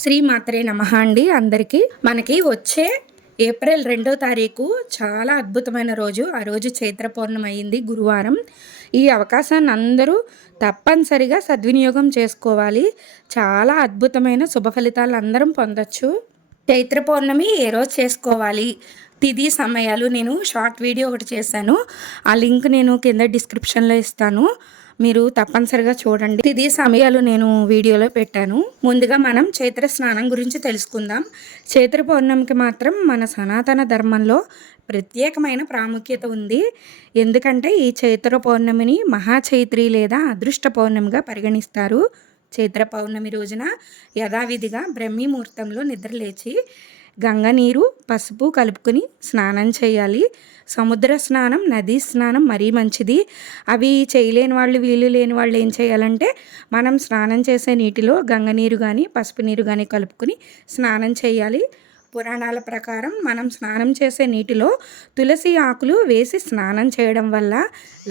శ్రీ మాత్రే నమః అండి అందరికీ. మనకి వచ్చే ఏప్రిల్ 2వ తారీఖు చాలా అద్భుతమైన రోజు. ఆ రోజు చైత్ర పౌర్ణమి అయింది, గురువారం. ఈ అవకాశాన్ని అందరూ తప్పనిసరిగా సద్వినియోగం చేసుకోవాలి. చాలా అద్భుతమైన శుభ ఫలితాలు అందరం పొందొచ్చు. చైత్ర పౌర్ణమి ఏ రోజు చేసుకోవాలి, తిథి సమయాలు నేను షార్ట్ వీడియో ఒకటి చేశాను. ఆ లింక్ నేను కింద డిస్క్రిప్షన్లో ఇస్తాను, మీరు తప్పనిసరిగా చూడండి. తిథి సమయాలు నేను వీడియోలో పెట్టాను. ముందుగా మనం చైత్ర స్నానం గురించి తెలుసుకుందాం. చైత్ర పౌర్ణమికి మాత్రం మన సనాతన ధర్మంలో ప్రత్యేకమైన ప్రాముఖ్యత ఉంది. ఎందుకంటే ఈ చైత్ర పౌర్ణమిని మహాచైత్రి లేదా అదృష్ట పౌర్ణమిగా పరిగణిస్తారు. చైత్ర పౌర్ణమి రోజున యథావిధిగా బ్రహ్మీ ముహూర్తంలో నిద్రలేచి గంగ నీరు పసుపు కలుపుకొని స్నానం చేయాలి. సముద్ర స్నానం, నదీ స్నానం మరీ మంచిది. అవి చేయలేని వాళ్ళు, వీలు లేని వాళ్ళు ఏం చేయాలంటే మనం స్నానం చేసే నీటిలో గంగ నీరు కానీ పసుపు నీరు కానీ కలుపుకొని స్నానం చేయాలి. పురాణాల ప్రకారం మనం స్నానం చేసే నీటిలో తులసి ఆకులు వేసి స్నానం చేయడం వల్ల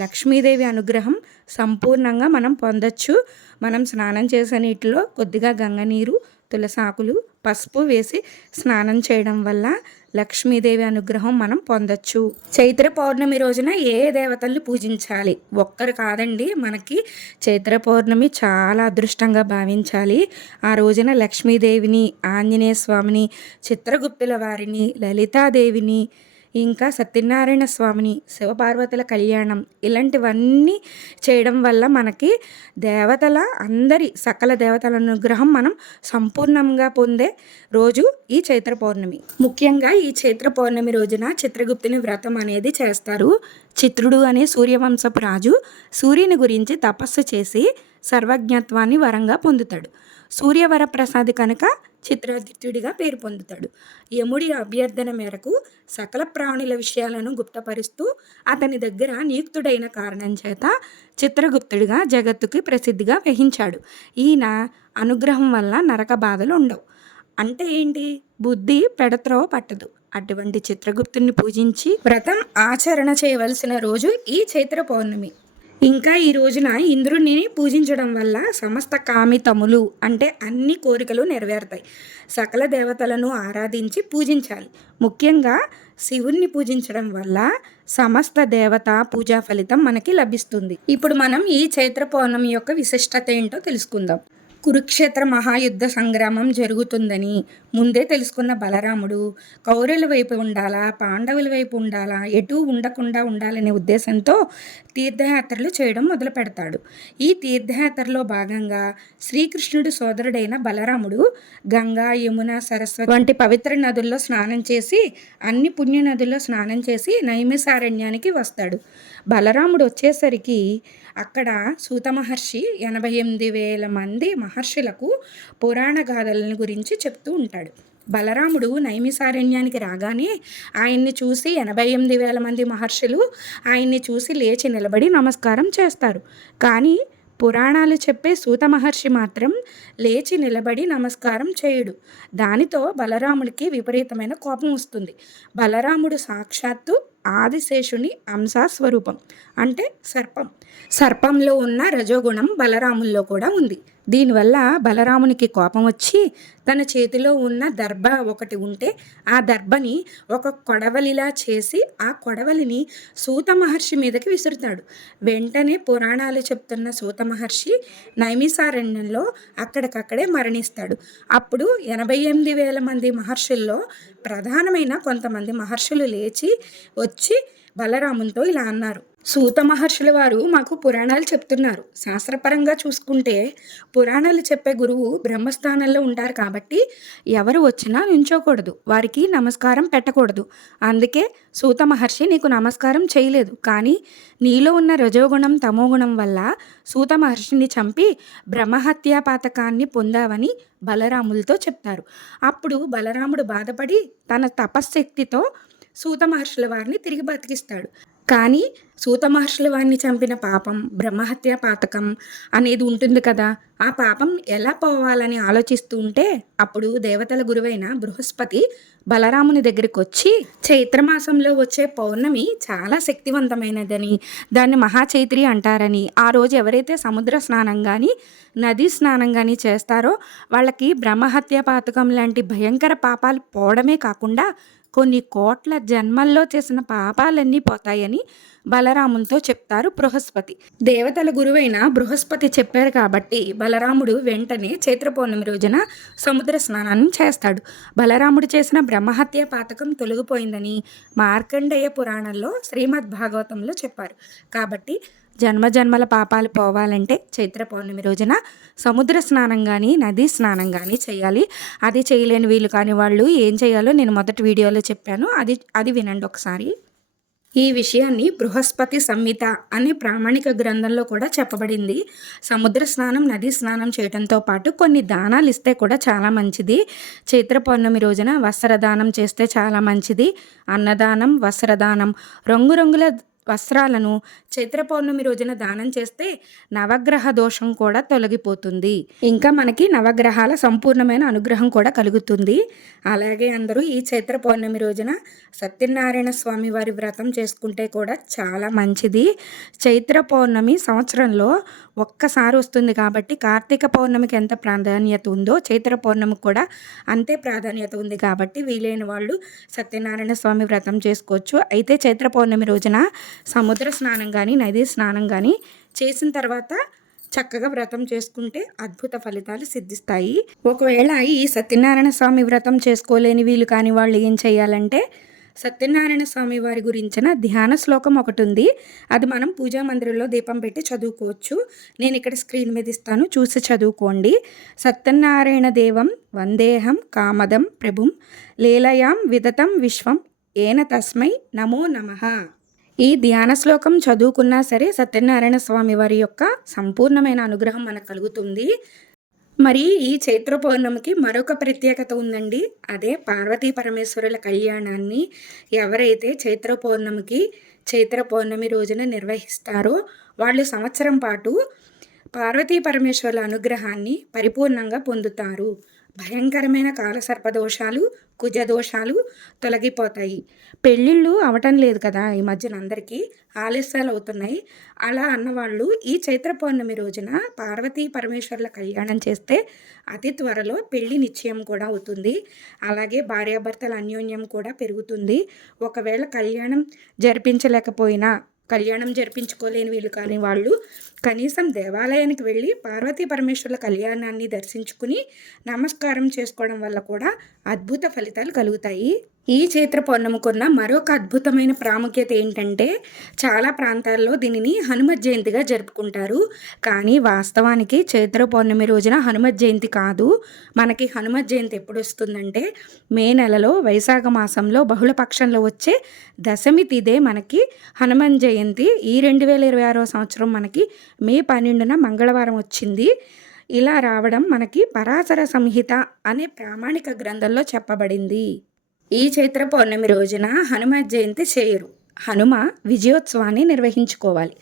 లక్ష్మీదేవి అనుగ్రహం సంపూర్ణంగా మనం పొందొచ్చు. మనం స్నానం చేసే నీటిలో కొద్దిగా గంగ నీరు, తులసి ఆకులు, పసుపు వేసి స్నానం చేయడం వల్ల లక్ష్మీదేవి అనుగ్రహం మనం పొందొచ్చు. చైత్ర పౌర్ణమి రోజున ఏ దేవతల్ని పూజించాలి? ఒక్కరు కాదండి, మనకి చైత్ర పౌర్ణమి చాలా అదృష్టంగా భావించాలి. ఆ రోజున లక్ష్మీదేవిని, ఆంజనేయ స్వామిని, చిత్రగుప్తుల వారిని, లలితాదేవిని, ఇంకా సత్యనారాయణ స్వామిని, శివపార్వతుల కళ్యాణం ఇలాంటివన్నీ చేయడం వల్ల మనకి సకల దేవతల అనుగ్రహం మనం సంపూర్ణంగా పొందే రోజు ఈ చైత్ర పౌర్ణమి. ముఖ్యంగా ఈ చైత్ర పౌర్ణమి రోజున చిత్రగుప్తుని వ్రతం అనేది చేస్తారు. చిత్రుడు అనే సూర్యవంశపు రాజు సూర్యుని గురించి తపస్సు చేసి సర్వజ్ఞత్వాన్ని వరంగా పొందుతాడు. సూర్యవరప్రసాది కనుక చిత్రాదిత్యుడిగా పేరు పొందుతాడు. యముడి అభ్యర్థన మేరకు సకల ప్రాణుల విషయాలను గుప్తపరుస్తూ అతని దగ్గర నియుక్తుడైన కారణం చేత చిత్రగుప్తుడిగా జగత్తుకి ప్రసిద్ధిగా వహించాడు. ఈయన అనుగ్రహం వల్ల నరక బాధలు ఉండవు. అంటే ఏంటి? బుద్ధి పెడత్రోవ పట్టదు. అటువంటి చిత్రగుప్తుని పూజించి వ్రతం ఆచరణ చేయవలసిన రోజు ఈ చైత్ర పౌర్ణమి. ఇంకా ఈ రోజున ఇంద్రుడిని పూజించడం వల్ల సమస్త కామితములు అంటే అన్ని కోరికలు నెరవేరుతాయి. సకల దేవతలను ఆరాధించి పూజించాలి. ముఖ్యంగా శివుణ్ణి పూజించడం వల్ల సమస్త దేవత పూజా ఫలితం మనకి లభిస్తుంది. ఇప్పుడు మనం ఈ చైత్ర పౌర్ణమి యొక్క విశిష్టత ఏంటో తెలుసుకుందాం. కురుక్షేత్ర మహాయుద్ధ సంగ్రామం జరుగుతుందని ముందే తెలుసుకున్న బలరాముడు కౌరవుల వైపు ఉండాలా, పాండవుల వైపు ఉండాలా, ఎటూ ఉండకుండా ఉండాలనే ఉద్దేశంతో తీర్థయాత్రలు చేయడం మొదలు పెడతాడు. ఈ తీర్థయాత్రలో భాగంగా శ్రీకృష్ణుడి సోదరుడైన బలరాముడు గంగా, యమున, సరస్వతి వంటి పవిత్ర నదుల్లో స్నానం చేసి అన్ని పుణ్య నదుల్లో స్నానం చేసి నైమిసారణ్యానికి వస్తాడు. బలరాముడు వచ్చేసరికి అక్కడ సూత మహర్షి 88,000 మంది మహర్షులకు పురాణ గాథలను గురించి చెప్తూ ఉంటాడు. బలరాముడు నైమిసారణ్యానికి రాగానే ఆయన్ని చూసి 88,000 మంది మహర్షులు ఆయన్ని చూసి లేచి నిలబడి నమస్కారం చేస్తారు. కానీ పురాణాలు చెప్పే సూత మహర్షి మాత్రం లేచి నిలబడి నమస్కారం చేయడు. దానితో బలరాముడికి విపరీతమైన కోపం వస్తుంది. బలరాముడు సాక్షాత్తు ఆదిశేషుని అంశాస్వరూపం, అంటే సర్పం. సర్పంలో ఉన్న రజోగుణం బలరాముల్లో కూడా ఉంది. దీనివల్ల బలరామునికి కోపం వచ్చి తన చేతిలో ఉన్న దర్భ ఒకటి ఉంటే ఆ దర్భని ఒక కొడవలిలా చేసి ఆ కొడవలిని సూత మహర్షి మీదకి విసురుతాడు. వెంటనే పురాణాలు చెప్తున్న సూత మహర్షి నైమిసారణ్యంలో అక్కడికక్కడే మరణిస్తాడు. అప్పుడు 88,000 మంది మహర్షుల్లో ప్రధానమైన కొంతమంది మహర్షులు లేచి వచ్చి బలరామునితో ఇలా అన్నారు: సూత మహర్షుల వారు మాకు పురాణాలు చెప్తున్నారు. శాస్త్రపరంగా చూసుకుంటే పురాణాలు చెప్పే గురువు బ్రహ్మస్థానంలో ఉంటారు కాబట్టి ఎవరు వచ్చినా నించోకూడదు, వారికి నమస్కారం పెట్టకూడదు. అందుకే సూత మహర్షి నీకు నమస్కారం చేయలేదు. కానీ నీలో ఉన్న రజోగుణం, తమోగుణం వల్ల సూత మహర్షిని చంపి బ్రహ్మహత్యా పాతకాన్ని పొందావని బలరాములతో చెప్తారు. అప్పుడు బలరాముడు బాధపడి తన తపశ్శక్తితో సూత మహర్షుల వారిని తిరిగి బతికిస్తాడు. కానీ సూత మహర్షుల వారిని చంపిన పాపం బ్రహ్మహత్య పాతకం అనేది ఉంటుంది కదా, ఆ పాపం ఎలా పోవాలని ఆలోచిస్తూ ఉంటే అప్పుడు దేవతల గురువైన బృహస్పతి బలరాముని దగ్గరికి వచ్చి చైత్రమాసంలో వచ్చే పౌర్ణమి చాలా శక్తివంతమైనదని, దాన్ని మహాచైత్రి అంటారని, ఆ రోజు ఎవరైతే సముద్ర స్నానం కానీ నదీ స్నానం కానీ చేస్తారో వాళ్ళకి బ్రహ్మహత్య పాతకం లాంటి భయంకర పాపాలు పోవడమే కాకుండా కొన్ని కోట్ల జన్మల్లో చేసిన పాపాలన్నీ పోతాయని బలరామునితో చెప్తారు బృహస్పతి. దేవతల గురువైన బృహస్పతి చెప్పారు కాబట్టి బలరాముడు వెంటనే చైత్ర పౌర్ణమి రోజున సముద్ర స్నానాన్ని చేస్తాడు. బలరాముడు చేసిన బ్రహ్మహత్య పాతకం తొలగిపోయిందని మార్కండేయ పురాణంలో శ్రీమద్ భాగవతంలో చెప్పారు. కాబట్టి జన్మజన్మల పాపాలు పోవాలంటే చైత్ర పౌర్ణమి రోజున సముద్ర స్నానం కానీ నదీ స్నానం కానీ చేయాలి. అది చేయలేని వీళ్ళు కాని వాళ్ళు ఏం చేయాలో నేను మొదటి వీడియోలో చెప్పాను, అది వినండి ఒకసారి. ఈ విషయాన్ని బృహస్పతి సంహిత అనే ప్రామాణిక గ్రంథంలో కూడా చెప్పబడింది. సముద్ర స్నానం నదీ స్నానం చేయడంతో పాటు కొన్ని దానాలు ఇస్తే కూడా చాలా మంచిది. చైత్ర పౌర్ణమి రోజున వస్త్రదానం చేస్తే చాలా మంచిది. అన్నదానం, వస్త్రదానం, రంగురంగుల వస్త్రాలను చైత్ర పౌర్ణమి రోజున దానం చేస్తే నవగ్రహ దోషం కూడా తొలగిపోతుంది. ఇంకా మనకి నవగ్రహాల సంపూర్ణమైన అనుగ్రహం కూడా కలుగుతుంది. అలాగే అందరూ ఈ చైత్ర పౌర్ణమి రోజున సత్యనారాయణ స్వామి వారి వ్రతం చేసుకుంటే కూడా చాలా మంచిది. చైత్ర పౌర్ణమి సంవత్సరంలో ఒక్కసారి వస్తుంది కాబట్టి కార్తీక పౌర్ణమికి ఎంత ప్రాధాన్యత ఉందో చైత్ర పౌర్ణమికి కూడా అంతే ప్రాధాన్యత ఉంది కాబట్టి వీలైన వాళ్ళు సత్యనారాయణ స్వామి వ్రతం చేసుకోవచ్చు. అయితే చైత్ర పౌర్ణమి రోజున సముద్ర స్నానం కానీ నదీ స్నానం కానీ చేసిన తర్వాత చక్కగా వ్రతం చేసుకుంటే అద్భుత ఫలితాలు సిద్ధిస్తాయి. ఒకవేళ ఈ సత్యనారాయణ స్వామి వ్రతం చేసుకోలేని వీళ్ళు కాని వాళ్ళు ఏం చేయాలంటే సత్యనారాయణ స్వామి వారి గురించిన ధ్యాన శ్లోకం ఒకటి ఉంది. అది మనం పూజా మందిరంలో దీపం పెట్టి చదువుకోవచ్చు. నేను ఇక్కడ స్క్రీన్ మీద ఇస్తాను, చూసి చదువుకోండి. సత్యనారాయణ దేవం వందేహం కామదం ప్రభుం లీలయాం విదతం విశ్వం ఏన తస్మై నమో నమః. ఈ ధ్యాన శ్లోకం చదువుకున్నా సరే సత్యనారాయణ స్వామి వారి యొక్క సంపూర్ణమైన అనుగ్రహం మనకు కలుగుతుంది. మరి ఈ చైత్ర పౌర్ణమికి మరొక ప్రత్యేకత ఉందండి. అదే పార్వతీ పరమేశ్వరుల కళ్యాణాన్ని ఎవరైతే చైత్ర పౌర్ణమి రోజున నిర్వహిస్తారో వాళ్ళు సంవత్సరం పాటు పార్వతీ పరమేశ్వరుల అనుగ్రహాన్ని పరిపూర్ణంగా పొందుతారు. భయంకరమైన కాలసర్పదోషాలు, కుజదోషాలు తొలగిపోతాయి. పెళ్ళిళ్ళు అవటం లేదు కదా ఈ మధ్యన, అందరికీ ఆలస్యాలు అవుతున్నాయి. అలా అన్నవాళ్ళు ఈ చైత్ర పౌర్ణమి రోజున పార్వతీ పరమేశ్వరుల కళ్యాణం చేస్తే అతి త్వరలో పెళ్లి నిశ్చయం కూడా అవుతుంది. అలాగే భార్యాభర్తల అన్యోన్యం కూడా పెరుగుతుంది. ఒకవేళ కళ్యాణం జరిపించుకోలేని వీళ్ళు కానీ వాళ్ళు కనీసం దేవాలయానికి వెళ్ళి పార్వతీ పరమేశ్వరుల కళ్యాణాన్ని దర్శించుకుని నమస్కారం చేసుకోవడం వల్ల కూడా అద్భుత ఫలితాలు కలుగుతాయి. ఈ చైత్ర పౌర్ణమికున్న మరొక అద్భుతమైన ప్రాముఖ్యత ఏంటంటే చాలా ప్రాంతాల్లో దీనిని హనుమత్ జయంతిగా జరుపుకుంటారు. కానీ వాస్తవానికి చైత్ర పౌర్ణమి రోజున హనుమత్ జయంతి కాదు. మనకి హనుమత్ జయంతి ఎప్పుడు వస్తుందంటే మే నెలలో వైశాఖ మాసంలో బహుళపక్షంలో వచ్చే దశమి తిథే మనకి హనుమాన్ జయంతి. ఈ 2026 సంవత్సరం మనకి మే 12న మంగళవారం వచ్చింది. ఇలా రావడం మనకి పరాశర సంహిత అనే ప్రామాణిక గ్రంథంలో చెప్పబడింది. ఈ చైత్ర పౌర్ణమి రోజున హనుమ జయంతి చేయరు, హనుమ విజయోత్సవాన్ని నిర్వహించుకోవాలి.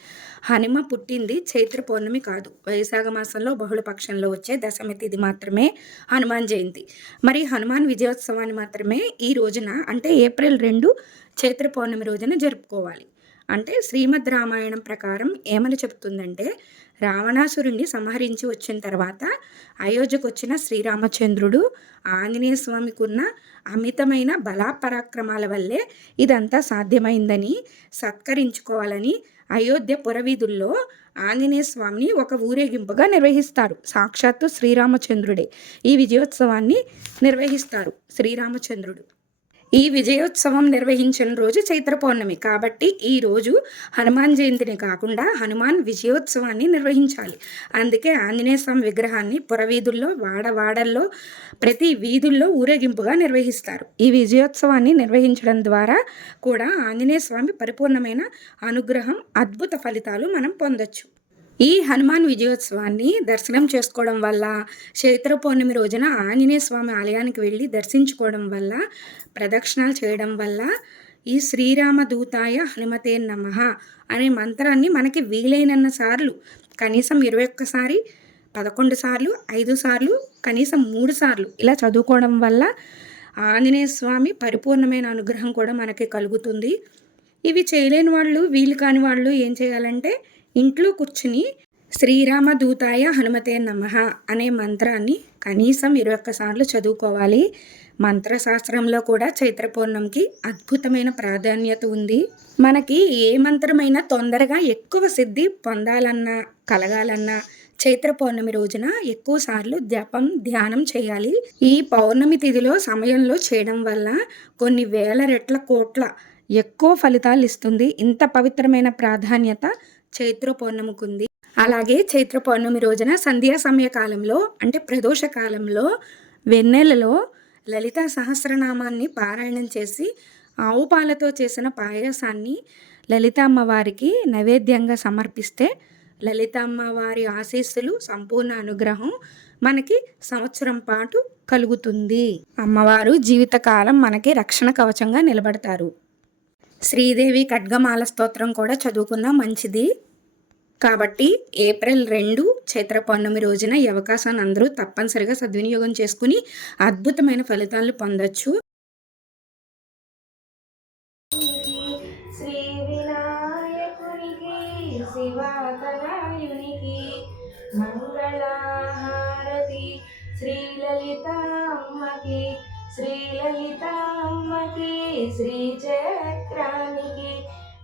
హనుమ పుట్టింది చైత్ర పౌర్ణమి కాదు, వైశాఖ మాసంలో బహుళపక్షంలో వచ్చే దశమి తిథి మాత్రమే హనుమాన్ జయంతి. మరి హనుమాన్ విజయోత్సవాన్ని మాత్రమే ఈ రోజున అంటే ఏప్రిల్ 2 చైత్ర పౌర్ణమి రోజున జరుపుకోవాలి. అంటే శ్రీమద్ రామాయణం ప్రకారం ఏమని చెప్తుందంటే రావణాసురుణ్ణి సంహరించి వచ్చిన తర్వాత అయోధ్యకు వచ్చిన శ్రీరామచంద్రుడు ఆంజనేయ స్వామికి ఉన్న అమితమైన బలాపరాక్రమాల వల్లే ఇదంతా సాధ్యమైందని సత్కరించుకోవాలని అయోధ్య పురవీధుల్లో ఆంజనేయ స్వామిని ఒక ఊరేగింపుగా నిర్వహిస్తారు. సాక్షాత్తు శ్రీరామచంద్రుడే ఈ విజయోత్సవాన్ని నిర్వహిస్తారు. శ్రీరామచంద్రుడు ఈ విజయోత్సవం నిర్వహించిన రోజు చైత్ర పౌర్ణమి కాబట్టి ఈ రోజు హనుమాన్ జయంతిని కాకుండా హనుమాన్ విజయోత్సవాన్ని నిర్వహించాలి. అందుకే ఆంజనేయ స్వామి విగ్రహాన్ని పురవీధుల్లో వాడవాడల్లో ప్రతి వీధుల్లో ఊరేగింపుగా నిర్వహిస్తారు. ఈ విజయోత్సవాన్ని నిర్వహించడం ద్వారా కూడా ఆంజనేయ స్వామి పరిపూర్ణమైన అనుగ్రహం, అద్భుత ఫలితాలు మనం పొందొచ్చు. ఈ హనుమాన్ విజయోత్సవాన్ని దర్శనం చేసుకోవడం వల్ల, చైత్ర పౌర్ణమి రోజున ఆంజనేయ స్వామి ఆలయానికి వెళ్ళి దర్శించుకోవడం వల్ల, ప్రదక్షిణాలు చేయడం వల్ల ఈ శ్రీరామదూతాయ హనుమతే నమః అనే మంత్రాన్ని మనకి వీలైనన్న సార్లు కనీసం 21 సారి, 11 సార్లు, 5 సార్లు, కనీసం 3 సార్లు ఇలా చదువుకోవడం వల్ల ఆంజనేయ స్వామి పరిపూర్ణమైన అనుగ్రహం కూడా మనకి కలుగుతుంది. ఇవి చేయలేని వాళ్ళు, వీలు కాని వాళ్ళు ఏం చేయాలంటే ఇంట్లో కూర్చుని శ్రీరామదూతాయ హనుమతే నమః అనే మంత్రాన్ని కనీసం 21 సార్లు చదువుకోవాలి. మంత్రశాస్త్రంలో కూడా చైత్ర పౌర్ణమికి అద్భుతమైన ప్రాధాన్యత ఉంది. మనకి ఏ మంత్రమైనా తొందరగా ఎక్కువ సిద్ధి పొందాలన్నా, కలగాలన్నా చైత్ర పౌర్ణమి రోజున ఎక్కువ సార్లు జపం, ధ్యానం చేయాలి. ఈ పౌర్ణమి తిథిలో సమయంలో చేయడం వల్ల కొన్ని వేల రెట్ల కోట్ల ఎక్కువ ఫలితాలు ఇస్తుంది. ఇంత పవిత్రమైన ప్రాధాన్యత చైత్ర పౌర్ణమికి ఉంది. అలాగే చైత్ర పౌర్ణమి రోజున సంధ్యా సమయ కాలంలో అంటే ప్రదోష కాలంలో వెన్నెలలో లలితా సహస్రనామాన్ని పారాయణం చేసి ఆవు పాలతో చేసిన పాయసాన్ని లలితామ్మవారికి నైవేద్యంగా సమర్పిస్తే లలితామ్మవారి ఆశీస్సులు, సంపూర్ణ అనుగ్రహం మనకి సంవత్సరం పాటు కలుగుతుంది. అమ్మవారు జీవితకాలం మనకి రక్షణ కవచంగా నిలబడతారు. శ్రీదేవి ఖడ్గమాల స్తోత్రం కూడా చదువుకున్నా మంచిది. కాబట్టి ఏప్రిల్ 2 చైత్ర పౌర్ణమి రోజున ఈ అవకాశాన్ని అందరూ తప్పనిసరిగా సద్వినియోగం చేసుకుని అద్భుతమైన ఫలితాలను పొందొచ్చు. శ్రీ వినాయకునికి శివాతరాయునికి మంగళహారతి. శ్రీ లలితామ్మకి శ్రీ చక్రానికి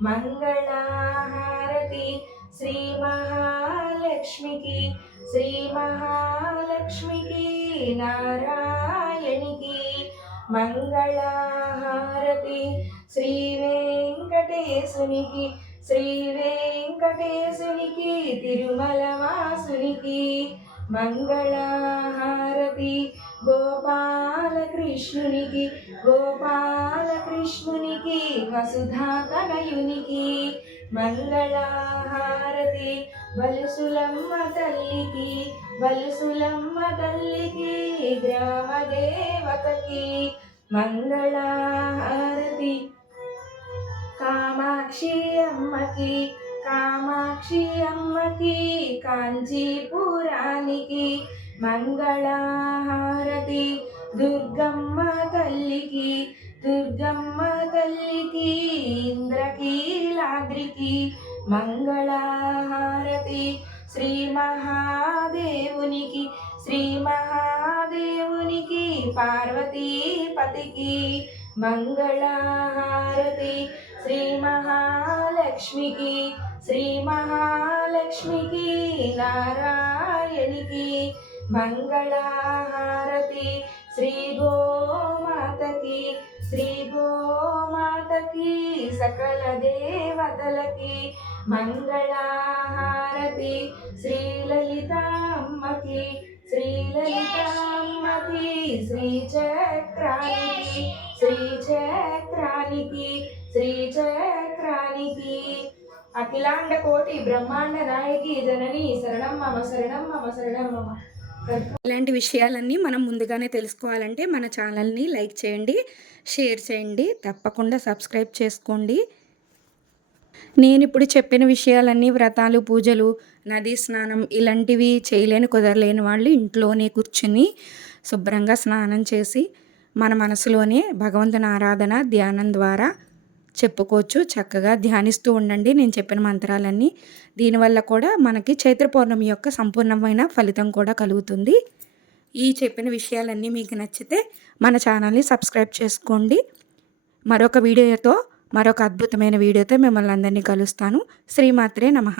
మంగళహారతి. శ్రీ మహాలక్ష్మికి నారాయణికి మంగళహారతి. శ్రీ వెంకటేశునికి తిరుమల వాసునికి మంగళహారతి. గోపాలకృష్ణునికి వసుధాతనయునికి మంగళహారతి. బలుసులమ్మ తల్లికి గ్రామదేవతకి మంగళహారతి. కామాక్షి అమ్మకి కాంచీపురానికి మంగళహారతి. దుర్గమ్మ తల్లికి ఇంద్రకీలాద్రికి మంగళహారతి. శ్రీ మహాదేవునికి పార్వతీపతికి మంగళహారతి. శ్రీ మహాలక్ష్మికి నారాయణికి మంగళహారతి. శ్రీ గోమాతకి సకల దేవతలకి మంగళహారతి. శ్రీ లలితామ్మకి శ్రీచక్రానికి అఖిలాండ కోటి బ్రహ్మాండ నాయకి జనని శరణం మమ. ఇలాంటి విషయాలన్నీ మనం ముందుగానే తెలుసుకోవాలంటే మన ఛానల్ని లైక్ చేయండి, షేర్ చేయండి, తప్పకుండా సబ్స్క్రైబ్ చేసుకోండి. నేను ఇప్పుడు చెప్పిన విషయాలన్నీ వ్రతాలు, పూజలు, నదీ స్నానం ఇలాంటివి కుదరలేని వాళ్ళు ఇంట్లోనే కూర్చుని శుభ్రంగా స్నానం చేసి మన మనసులోనే భగవంతుని ఆరాధన, ధ్యానం ద్వారా చెప్పుకోవచ్చు. చక్కగా ధ్యానిస్తూ ఉండండి నేను చెప్పిన మంత్రాలన్నీ. దీనివల్ల కూడా మనకి చైత్ర పౌర్ణమి యొక్క సంపూర్ణమైన ఫలితం కూడా కలుగుతుంది. ఈ చెప్పిన విషయాలన్నీ మీకు నచ్చితే మన ఛానల్ని సబ్స్క్రైబ్ చేసుకోండి. మరొక అద్భుతమైన వీడియోతో మిమ్మల్ని అందరినీ కలుస్తాను. శ్రీమాత్రే నమః.